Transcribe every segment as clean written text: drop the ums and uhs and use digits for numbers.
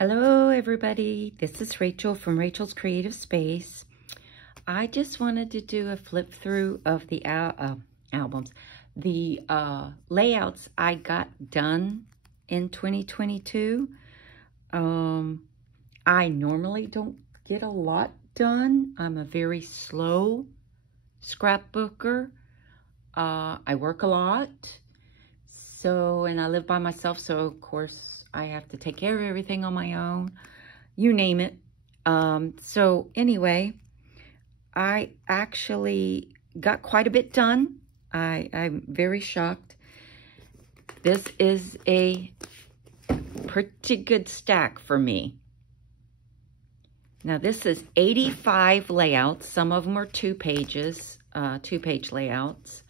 Hello everybody, this is Rachel from Rachel's Creative Space. I just wanted to do a flip through of the albums, the layouts I got done in 2022. I normally don't get a lot done. I'm a very slow scrapbooker. I work a lot. And I live by myself, so of course I have to take care of everything on my own, you name it. So anyway, I actually got quite a bit done. I'm very shocked. This is a pretty good stack for me. Now this is 85 layouts. Some of them are 2 pages, 2-page layouts.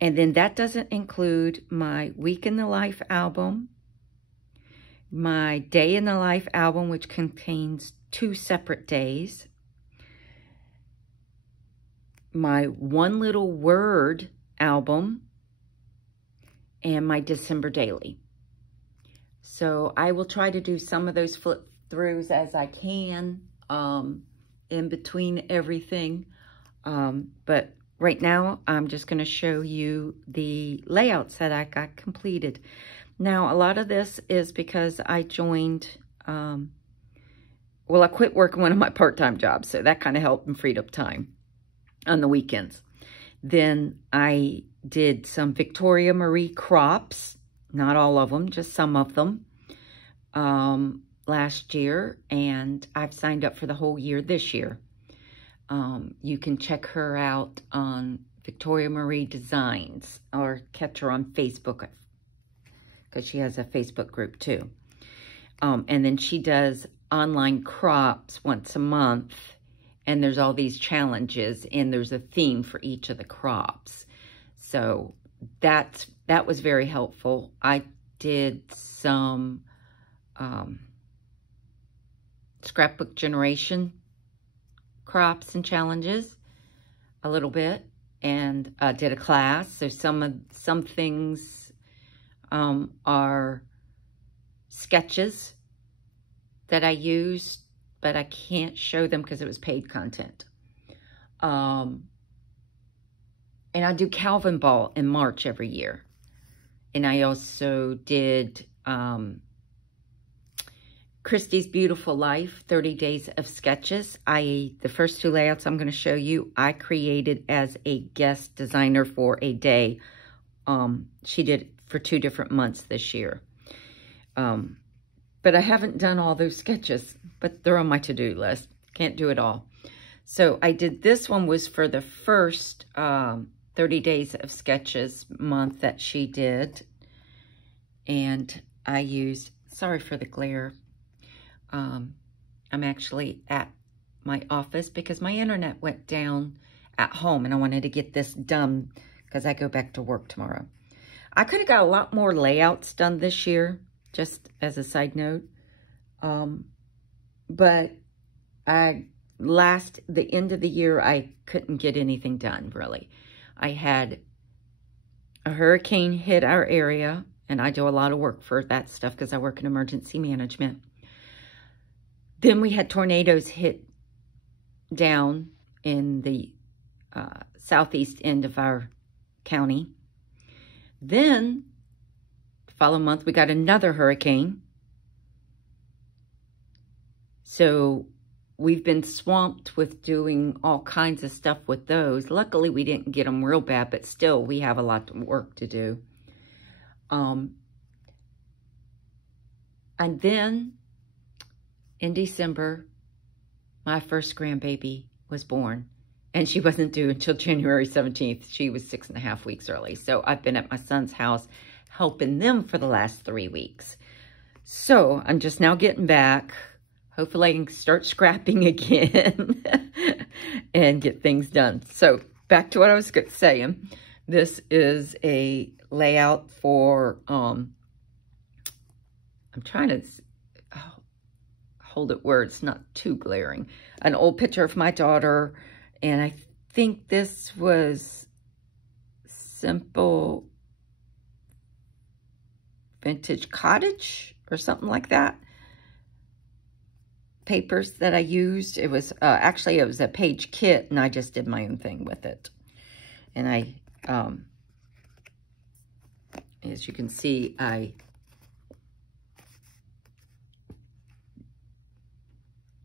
And then that doesn't include my Week in the Life album, my Day in the Life album, which contains 2 separate days, my One Little Word album, and my December Daily. So I will try to do some of those flip throughs as I can in between everything. But right now, I'm just going to show you the layouts that I got completed. Now, a lot of this is because I joined, well, I quit working one of my part-time jobs, so that kind of helped and freed up time on the weekends. Then I did some Victoria Marie crops, not all of them, just some of them, last year, and I've signed up for the whole year this year. You can check her out on Victoria Marie Designs or catch her on Facebook because she has a Facebook group too. And then she does online crops once a month, and there's all these challenges and there's a theme for each of the crops. So that was very helpful. I did some scrapbook generation crops and challenges a little bit, and did a class. So some things are sketches that I used, but I can't show them because it was paid content. And I do Calvin Ball in March every year. And I also did Christie's Beautiful Life, 30 Days of Sketches. The first 2 layouts I'm going to show you, I created as a guest designer for a day. She did it for 2 different months this year. But I haven't done all those sketches, but they're on my to-do list. Can't do it all. So I did, this one was for the first 30 Days of Sketches month that she did. And I used, sorry for the glare, I'm actually at my office because my internet went down at home and I wanted to get this done because I go back to work tomorrow. I could have got a lot more layouts done this year, just as a side note. But the end of the year, I couldn't get anything done, really. I had a hurricane hit our area, and I do a lot of work for that stuff because I work in emergency management. Then we had tornadoes hit down in the southeast end of our county. Then, the following month, we got another hurricane. So we've been swamped with doing all kinds of stuff with those. Luckily, we didn't get them real bad, but still, we have a lot of work to do. And then, in December, my first grandbaby was born, and she wasn't due until January 17th. She was 6.5 weeks early. So I've been at my son's house helping them for the last 3 weeks. So I'm just now getting back. Hopefully I can start scrapping again and get things done. So back to what I was saying. This is a layout for, I'm trying to hold it where it's not too glaring. An old picture of my daughter, and I think this was Simple Vintage Cottage or something like that. Papers that I used. It was, actually it was a page kit, and I just did my own thing with it. And I, as you can see,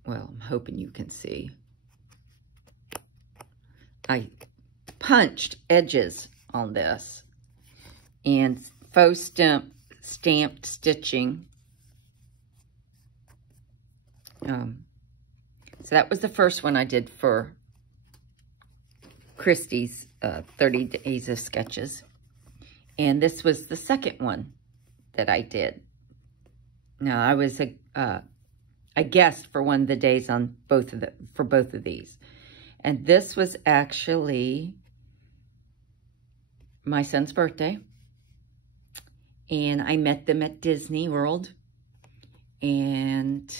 well, I'm hoping you can see. I punched edges on this and faux stamped stitching. So that was the first one I did for Christy's 30 Days of Sketches. And this was the second one that I did. Now, I was a guest for one of the days on both of these. And this was actually my son's birthday. And I met them at Disney World. And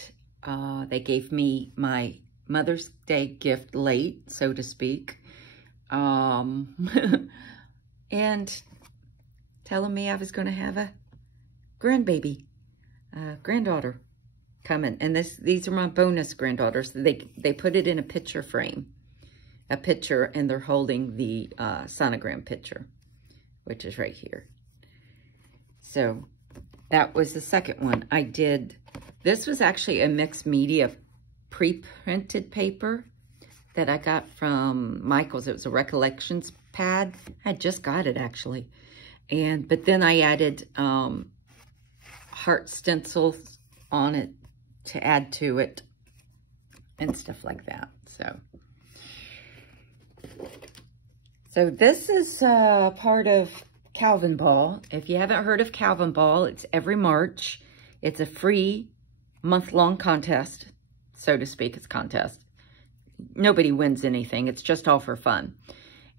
they gave me my Mother's Day gift late, so to speak. And telling me I was going to have a grandbaby, granddaughter coming. And these are my bonus granddaughters. They put it in a picture frame, and they're holding the sonogram picture, which is right here. So that was the second one I did. This was actually a mixed media pre-printed paper that I got from Michael's. It was a recollections pad. I just got it actually. But then I added heart stencils on it to add to it and stuff like that. So this is part of Calvin Ball. If you haven't heard of Calvin Ball, it's every March. It's a free month-long contest, so to speak. It's a contest. Nobody wins anything. It's just all for fun.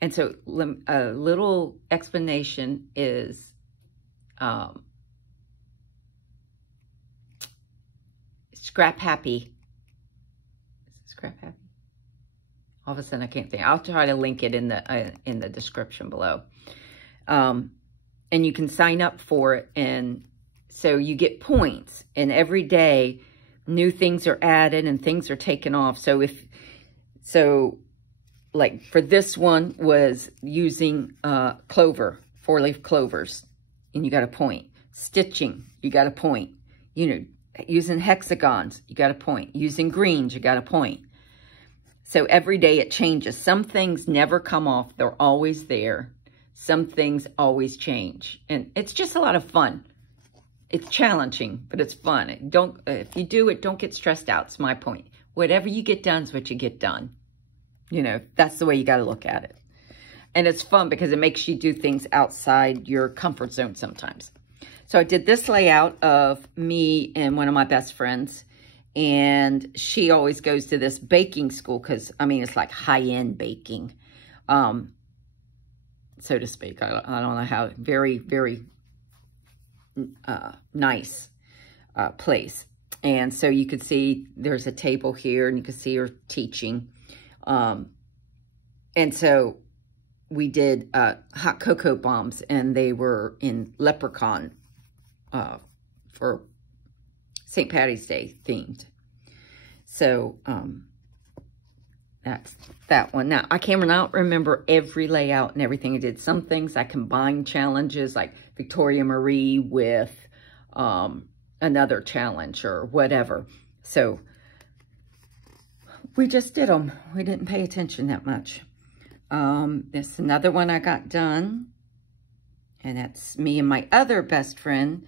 And so a little explanation is Scrap Happy. Is it Scrap Happy? All of a sudden I can't think. I'll try to link it in the description below. And you can sign up for it, and so you get points, and every day new things are added and things are taken off. So like for this one was using clover, 4-leaf clovers, and you got a point. Stitching, you got a point. You know, using hexagons, you got a point. Using greens, you got a point. So every day it changes. Some things never come off. They're always there. Some things always change. And it's just a lot of fun. It's challenging, but it's fun. If you do it, don't get stressed out. It's my point. Whatever you get done is what you get done. You know, that's the way you got to look at it. And it's fun because it makes you do things outside your comfort zone sometimes. So I did this layout of me and one of my best friends. And she always goes to this baking school because, I mean, it's like high-end baking, so to speak. I don't know how. Very, very nice place. And so you could see there's a table here, and you can see her teaching. And so we did hot cocoa bombs, and they were in leprechaun for St. Patty's Day themed. So that's that one. Now, I cannot remember every layout and everything I did. Some things I combined challenges like Victoria Marie with another challenge or whatever. So we just did them. We didn't pay attention that much. There's another one I got done. And that's me and my other best friend.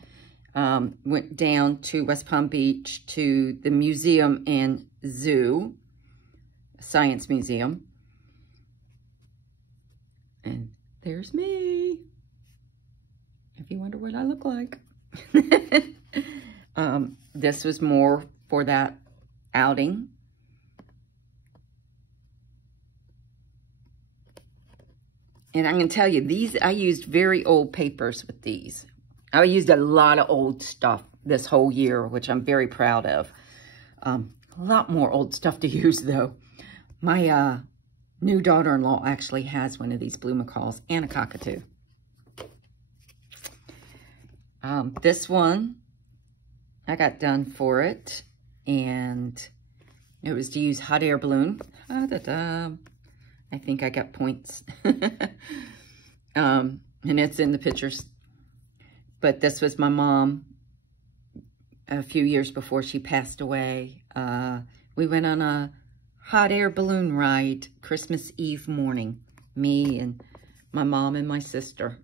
Went down to West Palm Beach to the museum and zoo, science museum. And there's me, if you wonder what I look like. This was more for that outing. And I'm going to tell you, I used very old papers with these. I used a lot of old stuff this whole year, which I'm very proud of. A lot more old stuff to use, though. My new daughter-in-law actually has one of these blue macaws and a cockatoo. This one, I got done for it, and it was to use hot air balloon. I think I got points. And it's in the pictures. But this was my mom a few years before she passed away. We went on a hot air balloon ride Christmas Eve morning. Me and my mom and my sister.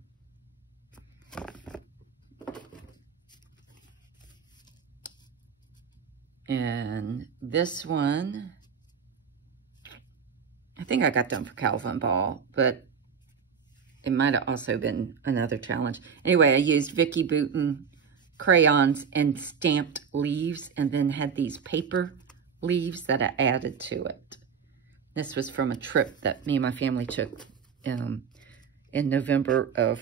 And this one, I think I got done for Calvin Ball, but it might have also been another challenge. Anyway, I used Vicki Boutin crayons and stamped leaves, and then had these paper leaves that I added to it. This was from a trip that me and my family took in November of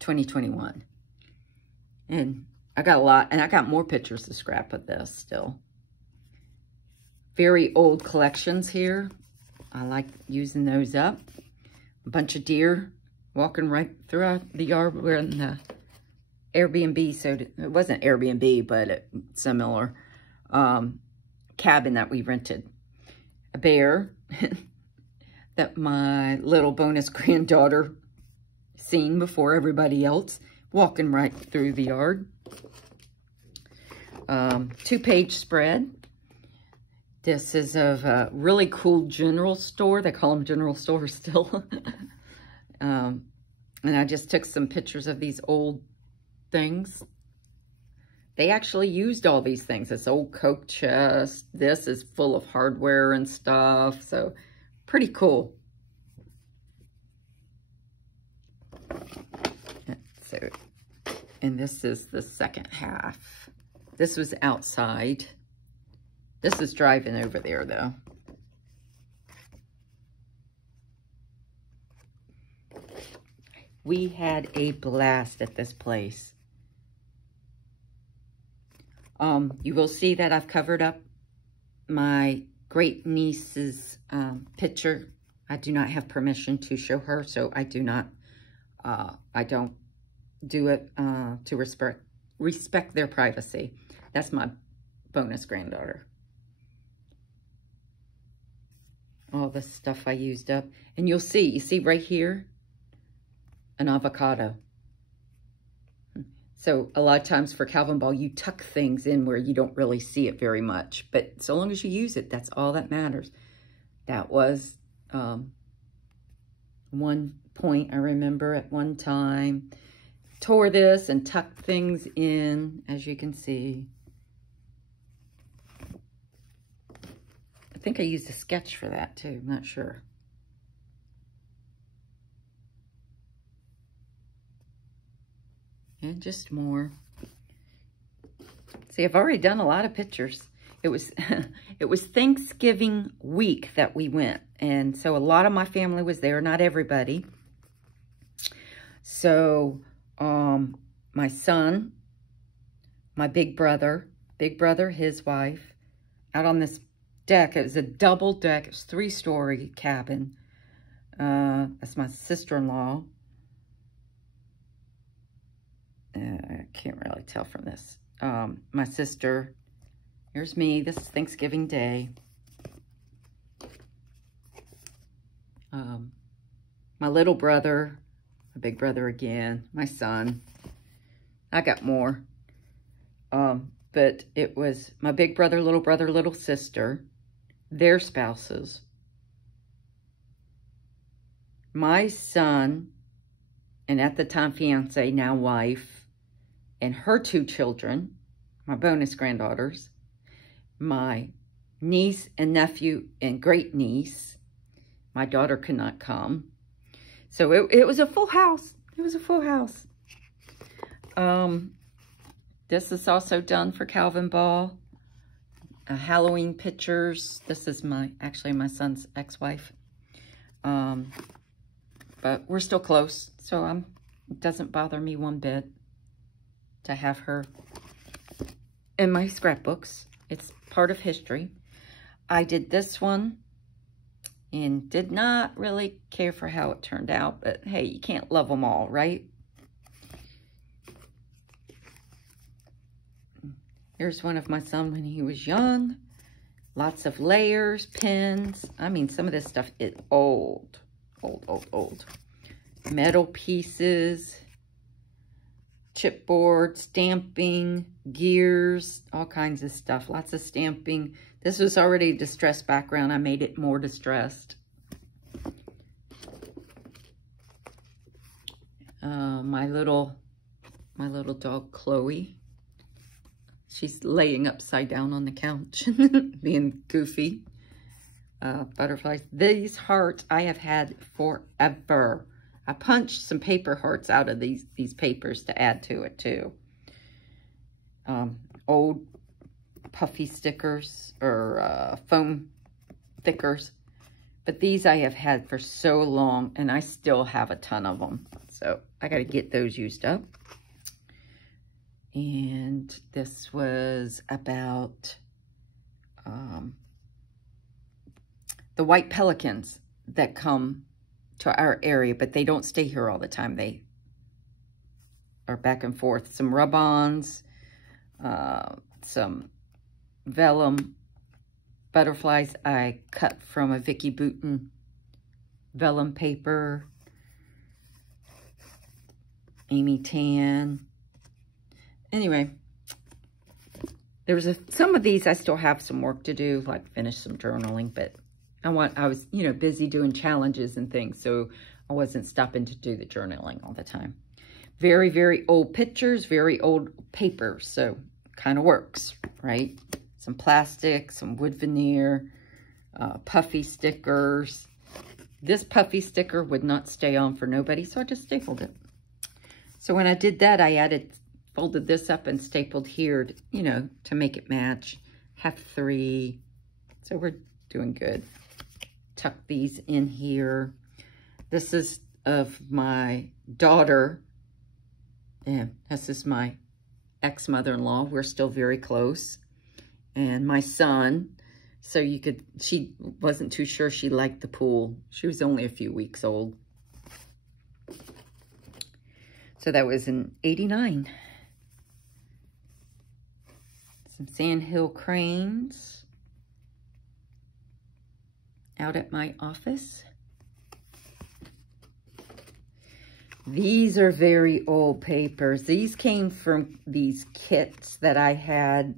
2021. And I got a lot, and I got more pictures to scrap of this still. Very old collections here. I like using those up. A bunch of deer walking right throughout the yard. We're in the Airbnb, so it wasn't Airbnb, but a similar cabin that we rented. A bear that my little bonus granddaughter seen before everybody else, walking right through the yard. 2-page spread. This is of a really cool general store. They call them general stores still. And I just took some pictures of these old things. They actually used all these things. This old Coke chest. This is full of hardware and stuff. So pretty cool. So, and this is the second half. This was outside. This is driving over there, though. We had a blast at this place. You will see that I've covered up my great niece's picture. I do not have permission to show her, so I do not. I don't do it to respect their privacy. That's my bonus granddaughter. All the stuff I used up. And you see right here, an avocado. So a lot of times for Calvin Ball, you tuck things in where you don't really see it very much. But so long as you use it, that's all that matters. That was one point I remember at one time. Tore this and tucked things in, as you can see. I think I used a sketch for that too, I'm not sure. And just more. See, I've already done a lot of pictures. It was it was Thanksgiving week that we went, and so a lot of my family was there, not everybody. So my son, my big brother, his wife, out on this deck. It was a double deck. It was a 3-story cabin. That's my sister-in-law. I can't really tell from this. My sister. Here's me. This is Thanksgiving Day. My little brother. My big brother again. My son. I got more. But it was my big brother, little sister. Their spouses. My son, and at the time fiance, now wife, and her 2 children, my bonus granddaughters, my niece and nephew and great niece. My daughter could not come. So it was a full house. It was a full house. This is also done for Calvin Ball. Halloween pictures. This is actually my son's ex-wife. But we're still close, so it doesn't bother me one bit to have her in my scrapbooks. It's part of history. I did this one and did not really care for how it turned out, but hey, you can't love them all, right? Here's one of my son when he was young. Lots of layers, pins. I mean, some of this stuff is old. Old. Metal pieces, chipboard, stamping, gears, all kinds of stuff. Lots of stamping. This was already a distressed background. I made it more distressed. My little dog, Chloe. She's laying upside down on the couch, being goofy. Butterflies. These hearts I have had forever. I punched some paper hearts out of these papers to add to it too. Old puffy stickers or foam stickers. But these I have had for so long, and I still have a ton of them. So I got to get those used up. And this was about the white pelicans that come to our area, but they don't stay here all the time. They are back and forth. Some rub-ons, some vellum butterflies I cut from a Vicki Boutin vellum paper. Amy Tan. Anyway, there was some of these I still have some work to do, like finish some journaling, but I was, busy doing challenges and things, so I wasn't stopping to do the journaling all the time. Very, very old pictures, very old paper, so kind of works, right? Some plastic, some wood veneer, puffy stickers. This puffy sticker would not stay on for nobody, so I just stapled it. So when I did that, I folded this up and stapled here, to make it match. Have 3, so we're doing good. Tuck these in here. This is of my daughter, and this is my ex-mother-in-law. We're still very close. And my son, so she wasn't too sure she liked the pool. She was only a few weeks old. So that was in '89. Some sandhill cranes out at my office. These are very old papers. These came from these kits that I had,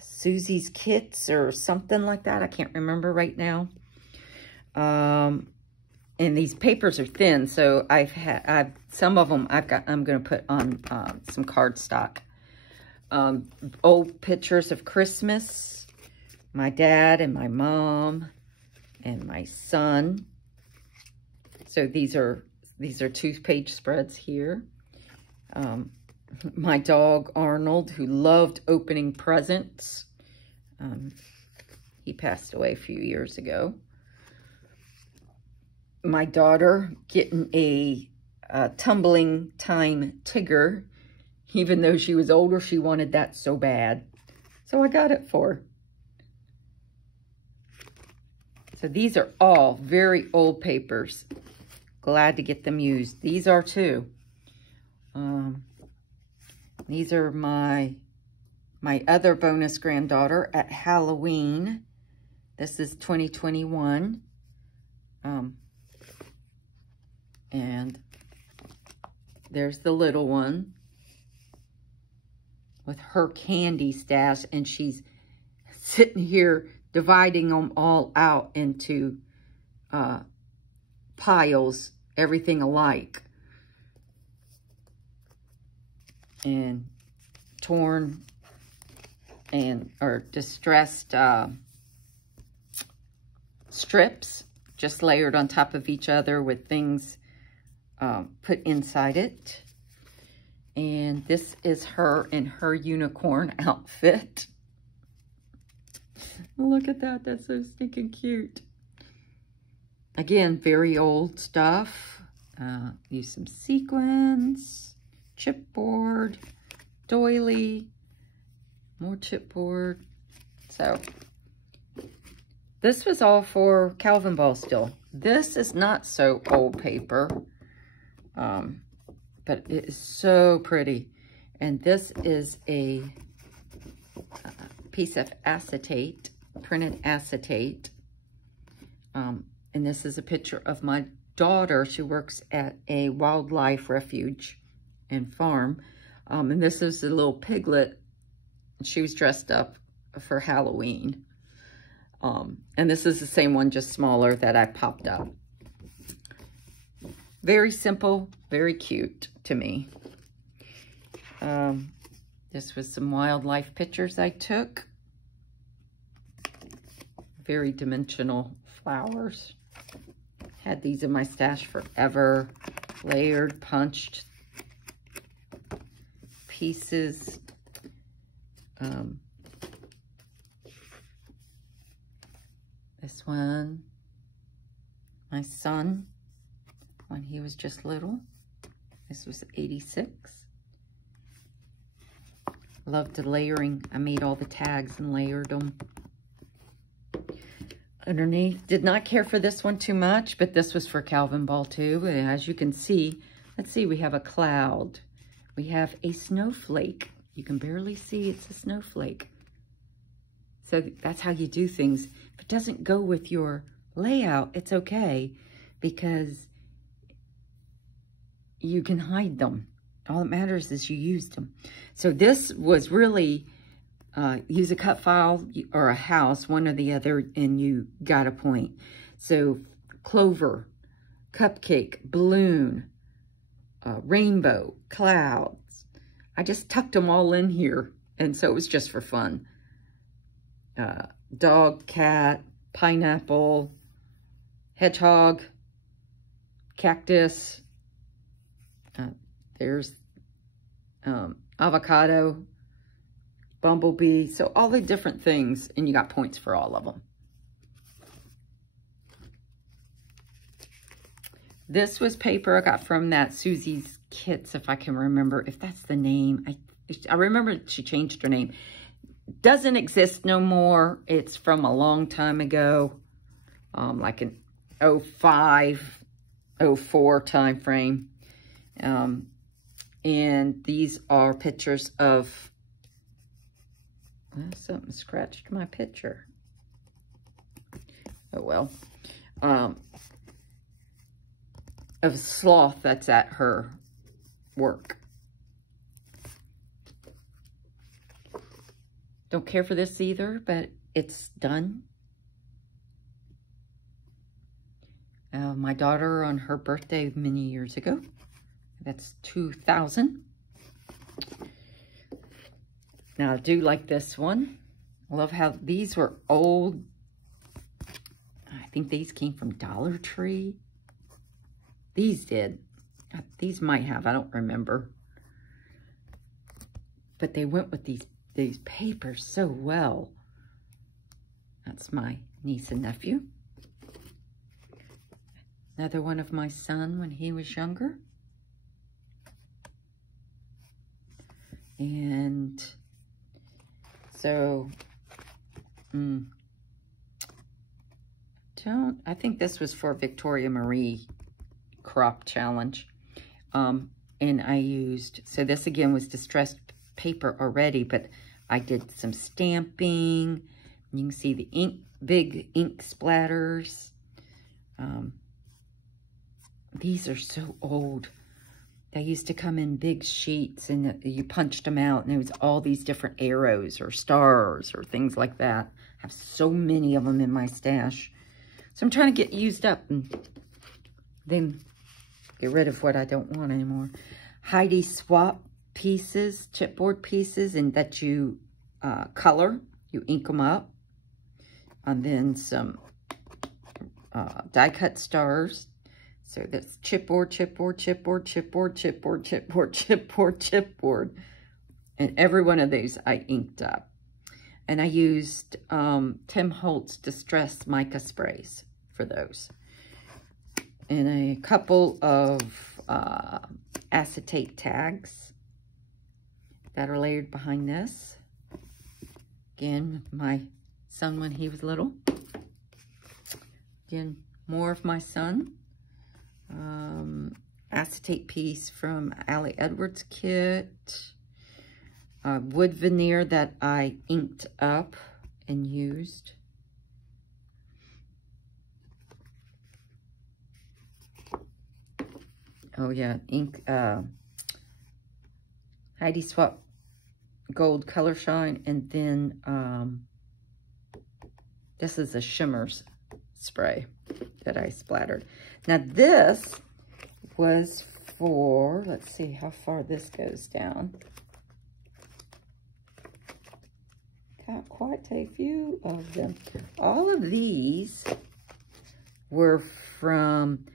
Susie's Kits or something like that. I can't remember right now. And these papers are thin, so some of them I'm going to put on some cardstock. Old pictures of Christmas, my dad and my mom and my son. So these are 2-page spreads here. My dog Arnold, who loved opening presents. He passed away a few years ago. My daughter getting a tumbling time Tigger. Even though she was older, she wanted that so bad. So I got it for her. So these are all very old papers. Glad to get them used. These are too. These are my other bonus granddaughter at Halloween. This is 2021. And there's the little one with her candy stash, and she's sitting here dividing them all out into piles, everything alike. And torn or distressed strips just layered on top of each other with things put inside it. And this is her in her unicorn outfit. Look at that. That's so stinking cute. Again, very old stuff. Use some sequins, chipboard, doily, more chipboard. So this was all for Calvin Ball still. This is not so old paper, but it is so pretty. And this is a piece of acetate, printed acetate. And this is a picture of my daughter. She works at a wildlife refuge and farm. And this is a little piglet. She was dressed up for Halloween. And this is the same one, just smaller, that I popped up. Very simple, very cute to me. This was some wildlife pictures I took. Very dimensional flowers. Had these in my stash forever. Layered, punched pieces. This one, my son, when he was just little. This was 86. Loved the layering. I made all the tags and layered them. Underneath, did not care for this one too much, but this was for Calvin Ball too. And as you can see, let's see, we have a cloud. We have a snowflake. You can barely see it's a snowflake. So that's how you do things. If it doesn't go with your layout, it's okay, because you can hide them. All that matters is you used them. So this was really, use a cut file or a house, one or the other, and you got a point. So clover, cupcake, balloon, rainbow, clouds. I just tucked them all in here, and so it was just for fun. Dog, cat, pineapple, hedgehog, cactus. There's avocado, bumblebee. So all the different things, and you got points for all of them. This was paper I got from that Susie's Kits, if I can remember, if that's the name. I remember she changed her name. Doesn't exist no more. It's from a long time ago, like an 05, 04 time frame. And these are pictures of, something scratched my picture. Oh well. Of a sloth that's at her work. Don't care for this either, but it's done. My daughter on her birthday many years ago. That's 2000. Now, I do like this one. I love how these were old. I think these came from Dollar Tree. These did. These might have. I don't remember. But they went with these papers so well. That's my niece and nephew. Another one of my son when he was younger. And so, I think this was for Victoria Marie crop challenge. And I used, so this again was distressed paper already, but I did some stamping. You can see the ink, big ink splatters. These are so old. They used to come in big sheets, and you punched them out, and there was all these different arrows or stars or things like that. I have so many of them in my stash. So I'm trying to get used up and then get rid of what I don't want anymore. Heidi Swapp pieces, chipboard pieces, and that you color. You ink them up. And then some die-cut stars. So that's chipboard, chipboard, chipboard, chipboard, chipboard, chipboard, chipboard, chipboard. And every one of these I inked up. And I used Tim Holtz Distress Mica sprays for those. And a couple of acetate tags that are layered behind this. Again, my son when he was little. Again, more of my son. Acetate piece from Allie Edwards kit. wood veneer that I inked up and used. Oh yeah, ink, Heidi Swapp Gold Color Shine, and then this is a Shimmers spray that I splattered. Now this was for, let's see how far this goes down. Got quite a few of them. All of these were from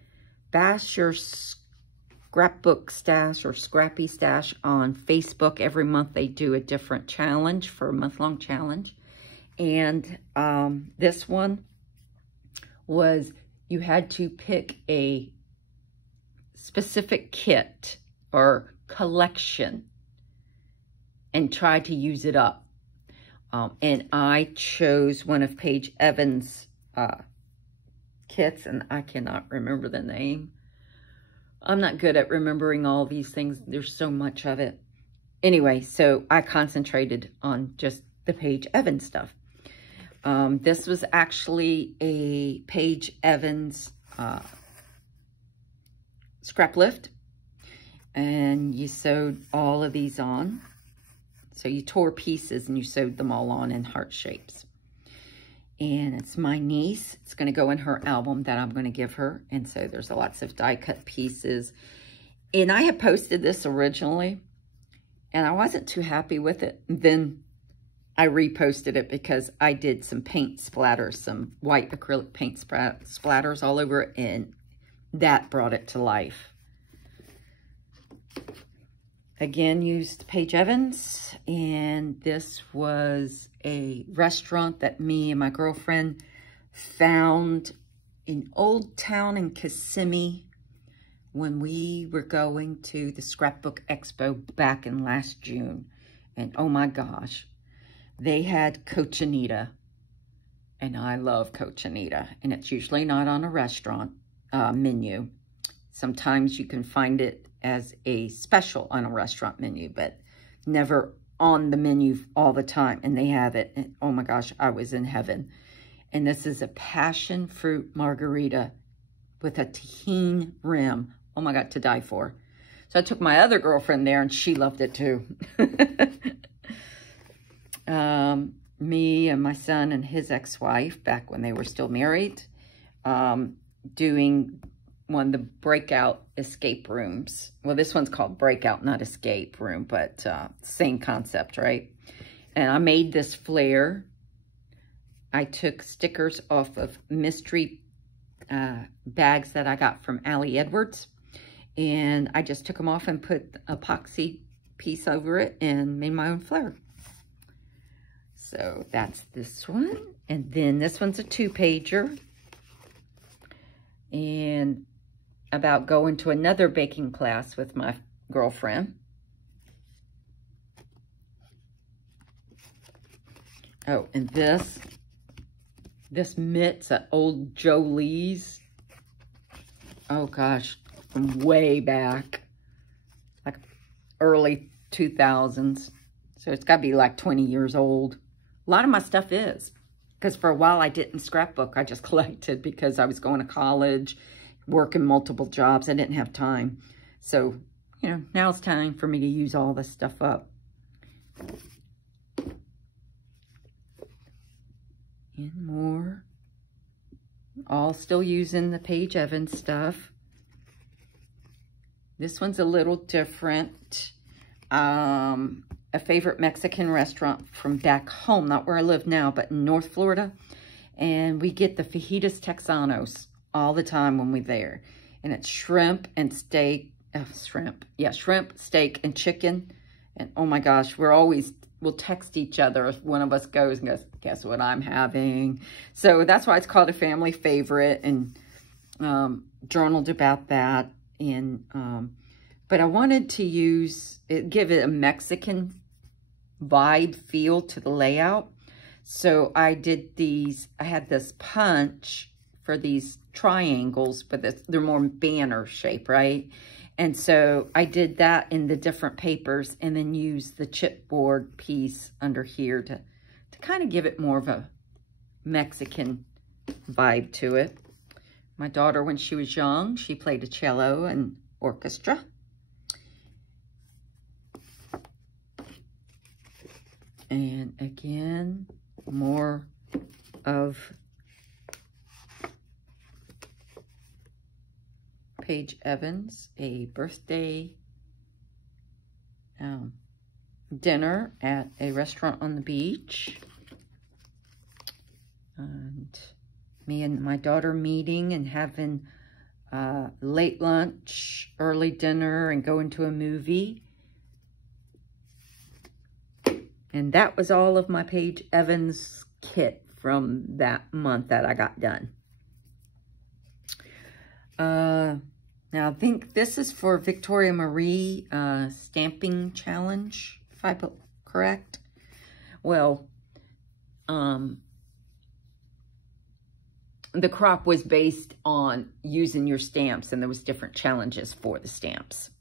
Bash Your Scrapbook Stash or Scrappy Stash on Facebook. Every month they do a different challenge for a month-long challenge. And this one was, you had to pick a specific kit or collection and try to use it up. And I chose one of Paige Evans' kits, and I cannot remember the name. I'm not good at remembering all these things. There's so much of it. Anyway, so I concentrated on just the Paige Evans stuff. This was actually a Paige Evans scrap lift, and you sewed all of these on. So you tore pieces and you sewed them all on in heart shapes. And it's my niece. It's going to go in her album that I'm going to give her. And so there's lots of die cut pieces. And I had posted this originally, and I wasn't too happy with it. And then I reposted it because I did some paint splatters, some white acrylic paint splatters all over it, and that brought it to life. Again, used Paige Evans, and this was a restaurant that me and my girlfriend found in Old Town in Kissimmee when we were going to the Scrapbook Expo back in last June. And oh my gosh, they had Cochinita, and I love Cochinita, and it's usually not on a restaurant menu. Sometimes you can find it as a special on a restaurant menu, but never on the menu all the time. And they have it. And oh my gosh, I was in heaven. And this is a passion fruit margarita with a tahini rim. Oh my God, to die for. So I took my other girlfriend there, and she loved it too. Me and my son and his ex-wife, back when they were still married, doing one of the breakout escape rooms. Well, this one's called Breakout, not Escape Room, but same concept, right? And I made this flare. I took stickers off of mystery bags that I got from Allie Edwards, and I just took them off and put epoxy piece over it and made my own flare. So that's this one. And then this one's a 2-pager. And about going to another baking class with my girlfriend. Oh, and this mitt's at old Jolie's. Oh gosh, from way back, like early 2000s. So it's got to be like 20 years old. A lot of my stuff is, because for a while I didn't scrapbook. I just collected because I was going to college, working multiple jobs. I didn't have time. So, you know, now it's time for me to use all this stuff up. And more. All still using the Paige Evans stuff. This one's a little different. A favorite Mexican restaurant from back home, not where I live now, but in North Florida. And we get the fajitas texanos all the time when we're there. And it's shrimp and steak, shrimp, steak, and chicken. And oh my gosh, we'll text each other if one of us goes and goes, guess what I'm having? So that's why it's called a family favorite, and journaled about that. And but I wanted to give it a Mexican vibe feel to the layout. So I did these, I had this punch for these triangles, but they're more banner shape, right? And so I did that in the different papers and then used the chipboard piece under here to kind of give it more of a Mexican vibe to it. My daughter, when she was young, she played a cello and orchestra. And again, more of Paige Evans, a birthday dinner at a restaurant on the beach. And me and my daughter meeting and having late lunch, early dinner, and going to a movie. And that was all of my Paige Evans kit from that month that I got done. Now, I think this is for Victoria Marie Stamping Challenge, if I'm correct. Well, the crop was based on using your stamps, and there was different challenges for the stamps.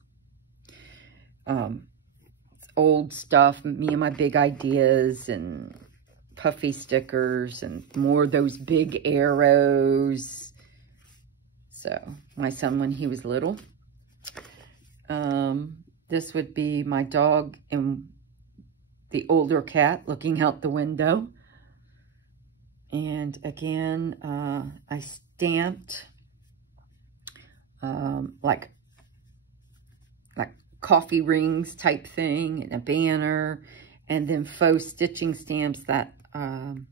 Old stuff, me and my big ideas, and puffy stickers, and more of those big arrows. So, my son when he was little. This would be my dog and the older cat looking out the window. And again, I stamped like coffee rings type thing, and a banner, and then faux stitching stamps that come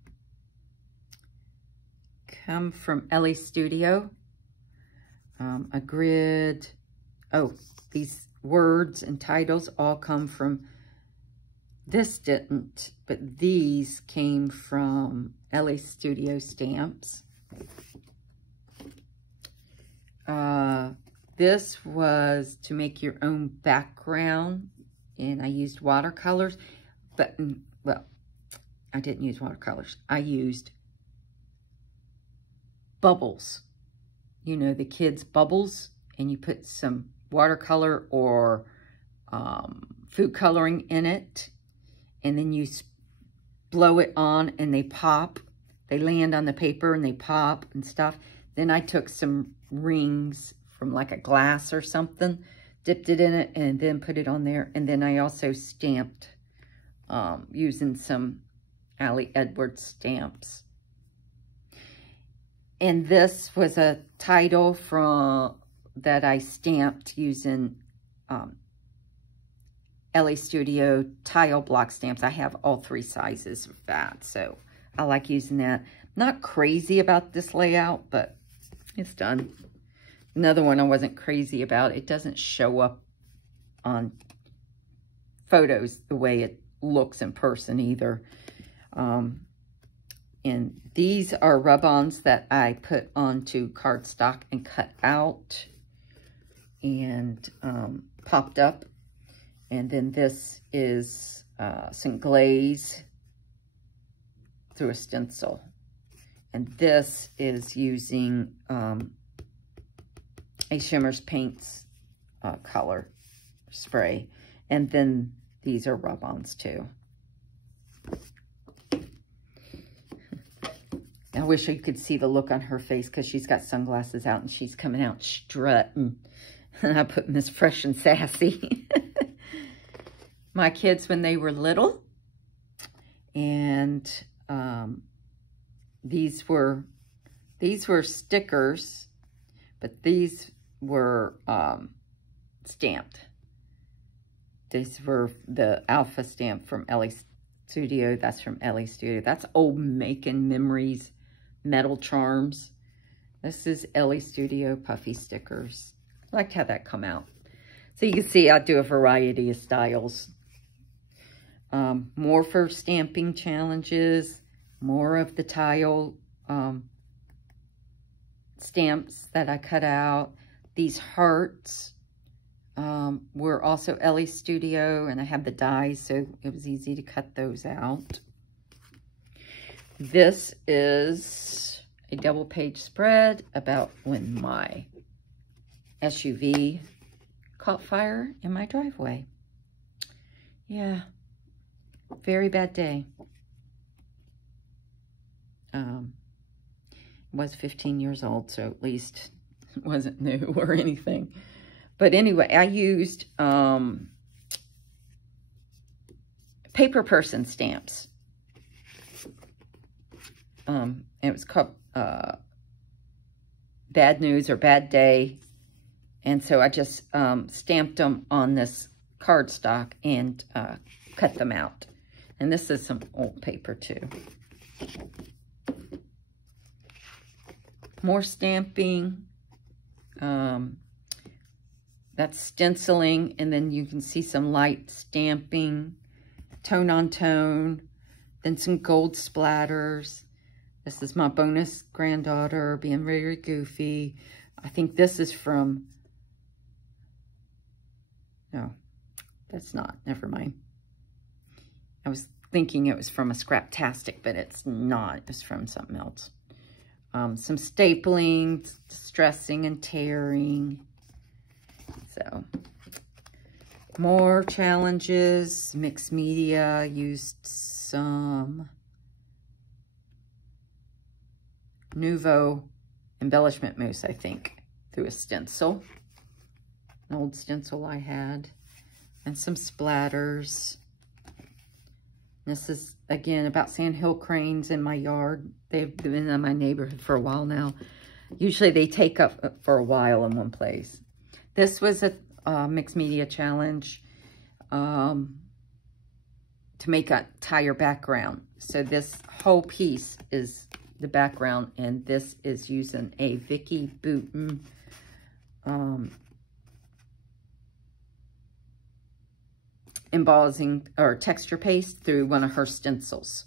from Ellie Studio. A grid. Oh, these words and titles all come from, this didn't, but these came from Ellie Studio Stamps. This was to make your own background, and I used watercolors, but, well, I didn't use watercolors. I used bubbles. You know, the kids' bubbles, and you put some watercolor or food coloring in it, and then you blow it on and they pop. They land on the paper and they pop and stuff. Then I took some rings from like a glass or something, dipped it in it, and then put it on there. And then I also stamped using some Allie Edwards stamps. And this was a title that I stamped using Ellie Studio tile block stamps. I have all 3 sizes of that, so I like using that. Not crazy about this layout, but it's done. Another one I wasn't crazy about. It doesn't show up on photos the way it looks in person either. And these are rub-ons that I put onto cardstock and cut out and popped up. And then this is some glaze through a stencil. And this is using a Shimmers Paints color spray. And then these are rub-ons too. I wish you could see the look on her face because she's got sunglasses out and she's coming out strutting. And I put Miss Fresh and Sassy. My kids when they were little. And these were stickers, but these were stamped. These were the Alpha stamp from Ellie Studio. That's from Ellie Studio. That's Old Macon Memories Metal Charms. This is Ellie Studio Puffy Stickers. I like to have that come out. So you can see I do a variety of styles. More for stamping challenges, more of the tile stamps that I cut out. These hearts were also Ellie Studio, and I have the dies, so it was easy to cut those out. This is a double page spread about when my SUV caught fire in my driveway. Yeah, very bad day. Was 15 years old, so at least it wasn't new or anything. But anyway, I used paper person stamps. It was called Bad News or Bad Day. And so I just stamped them on this cardstock and cut them out. And this is some old paper too. More stamping. That's stenciling, and then you can see some light stamping, tone on tone, then some gold splatters. This is my bonus granddaughter being very goofy. I think this is from, no, that's not, never mind. I was thinking it was from a Scraptastic, but it's not. It's from something else. Some stapling, distressing, and tearing. So, more challenges. Mixed Media used some Nuvo embellishment mousse, I think, through a stencil. An old stencil I had. And some splatters. This is, again, about sandhill cranes in my yard. They've been in my neighborhood for a while now. Usually they take up for a while in one place. This was a Mixed Media challenge to make a tire background. So this whole piece is the background, and this is using a Vicki Boutin embossing or texture paste through one of her stencils.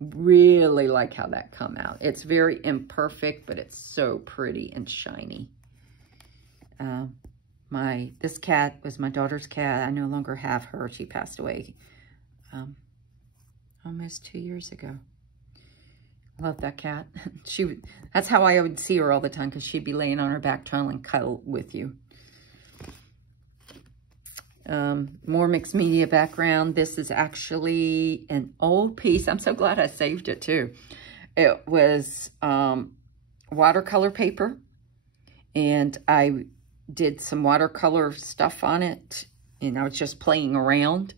Really like how that come out. It's very imperfect, but it's so pretty and shiny. This cat was my daughter's cat. I no longer have her. She passed away almost 2 years ago. Love that cat. That's how I would see her all the time, because she'd be laying on her back trying to cuddle with you. More Mixed Media background. This is actually an old piece. I'm so glad I saved it too. It was watercolor paper, and I did some watercolor stuff on it, and I was just playing around,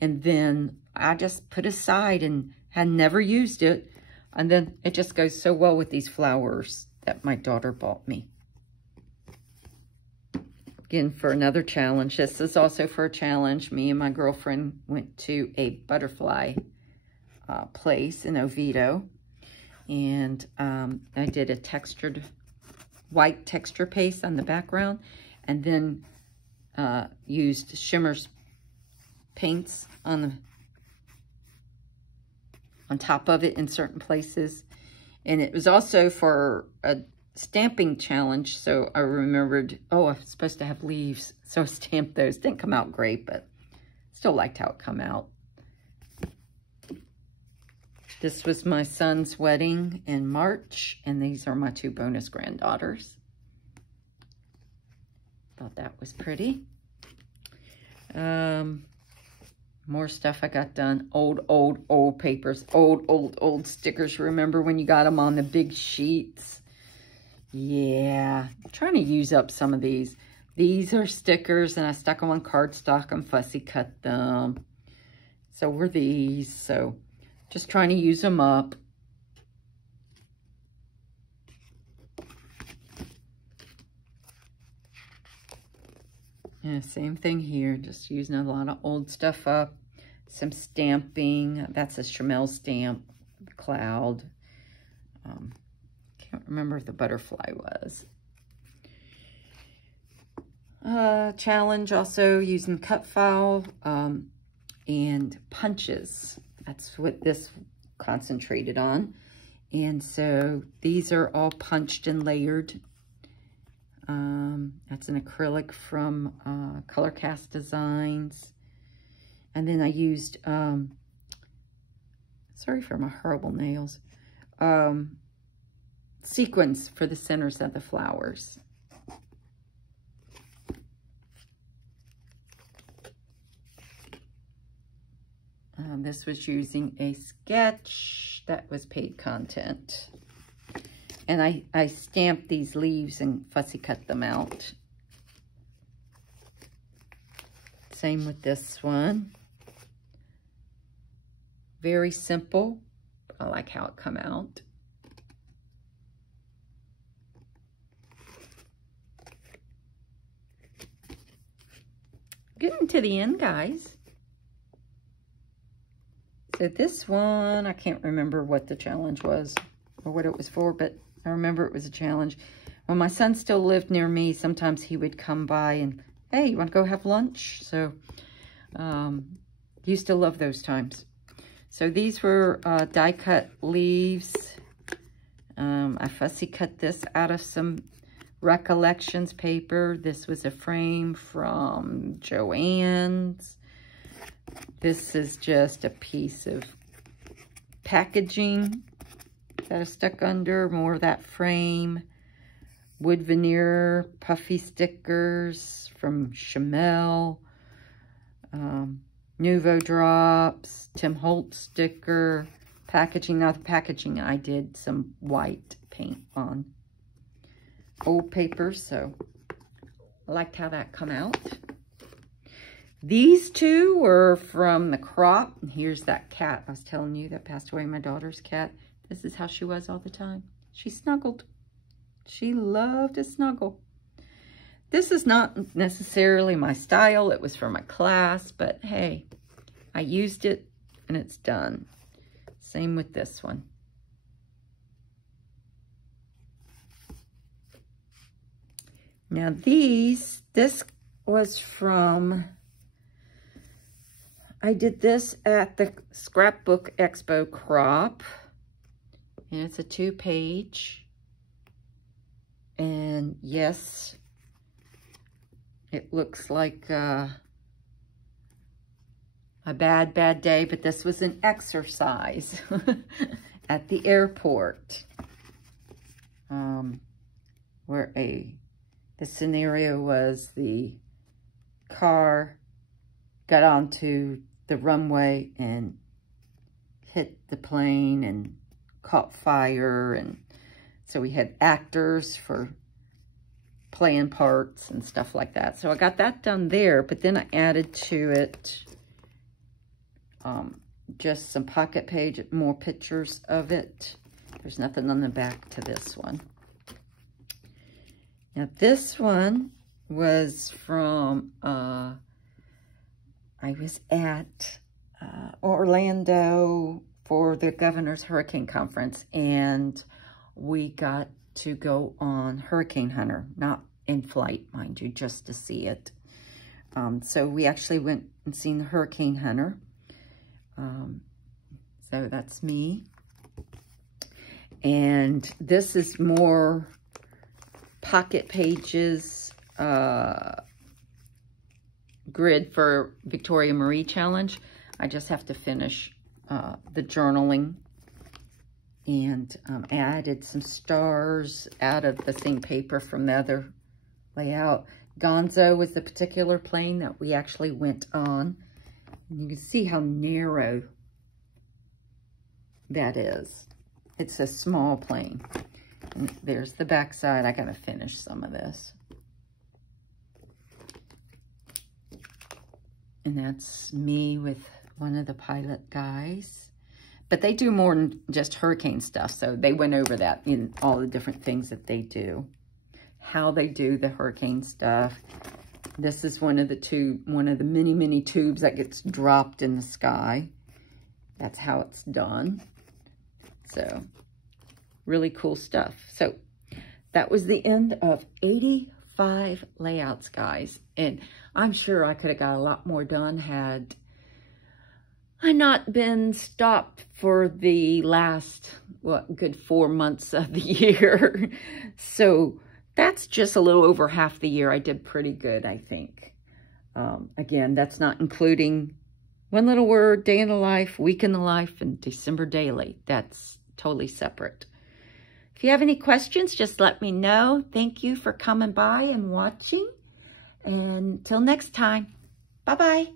and then I just put aside and had never used it, and then it just goes so well with these flowers that my daughter bought me. Again, for another challenge. This is also for a challenge. Me and my girlfriend went to a butterfly place in Oviedo. And I did a textured white texture paste on the background. And then used Shimmer's paints on top of it in certain places. And it was also for a stamping challenge, so I remembered, oh, I'm supposed to have leaves, so I stamped those. Didn't come out great, but still liked how it come out. This was my son's wedding in March, and these are my two bonus granddaughters. Thought that was pretty. More stuff I got done. Old papers. Old stickers. Remember when you got them on the big sheets? Yeah, I'm trying to use up some of these. These are stickers, and I stuck them on cardstock and fussy cut them. So were these. So just trying to use them up. Yeah, same thing here. Just using a lot of old stuff up. Some stamping. That's a Chamel stamp. Cloud. Can't remember if the butterfly was. Challenge also using cut file and punches. That's what this concentrated on. And so these are all punched and layered. That's an acrylic from Color Cast Designs. And then I used, sorry for my horrible nails, sequins for the centers of the flowers. This was using a sketch that was paid content. And I stamped these leaves and fussy cut them out. Same with this one. Very simple. I like how it come out. Getting to the end, guys. So this one, I can't remember what the challenge was or what it was for, but I remember it was a challenge. When my son still lived near me, sometimes he would come by and, hey, you want to go have lunch? So, used to love those times. So these were die cut leaves. I fussy cut this out of some Recollections paper. This was a frame from Joann's. This is just a piece of packaging that I stuck under, more of that frame. Wood veneer, puffy stickers from Chamel. Nuvo drops, Tim Holtz sticker, packaging. Now the packaging I did some white paint on. Old paper, so I liked how that come out. These two were from the crop. And here's that cat I was telling you that passed away, my daughter's cat. This is how she was all the time. She snuggled. She loved to snuggle. This is not necessarily my style. It was for my class, but hey, I used it and it's done. Same with this one. Now this was from, I did this at the Scrapbook Expo crop. And it's a 2-page. And yes, it looks like a bad day, but this was an exercise at the airport. Where the scenario was the car got onto the runway and hit the plane and caught fire, and so we had actors for playing parts and stuff like that. So I got that done there, but then I added to it just some pocket page, more pictures of it. There's nothing on the back to this one. Now this one was from, I was at Orlando for the Governor's Hurricane Conference, and we got to go on Hurricane Hunter, not in flight, mind you, just to see it. So we actually went and seen the Hurricane Hunter. So that's me. And this is more pocket pages, grid for Victoria Marie Challenge. I just have to finish the journaling, and I added some stars out of the same paper from the other layout. Gonzo was the particular plane that we actually went on. And you can see how narrow that is. It's a small plane. And there's the back side. I gotta finish some of this. And that's me with one of the pilot guys. But they do more than just hurricane stuff, so they went over that in all the different things that they do. How they do the hurricane stuff. This is one of the many tubes that gets dropped in the sky. That's how it's done. So, really cool stuff. So, that was the end of 85 layouts, guys. And I'm sure I could have got a lot more done had I not been stopped for the last, what, good 4 months of the year. So, that's just a little over half the year. I did pretty good, I think. Again, that's not including One Little Word, Day in the Life, Week in the Life, and December Daily. That's totally separate. If you have any questions, just let me know. Thank you for coming by and watching. And until next time, bye-bye.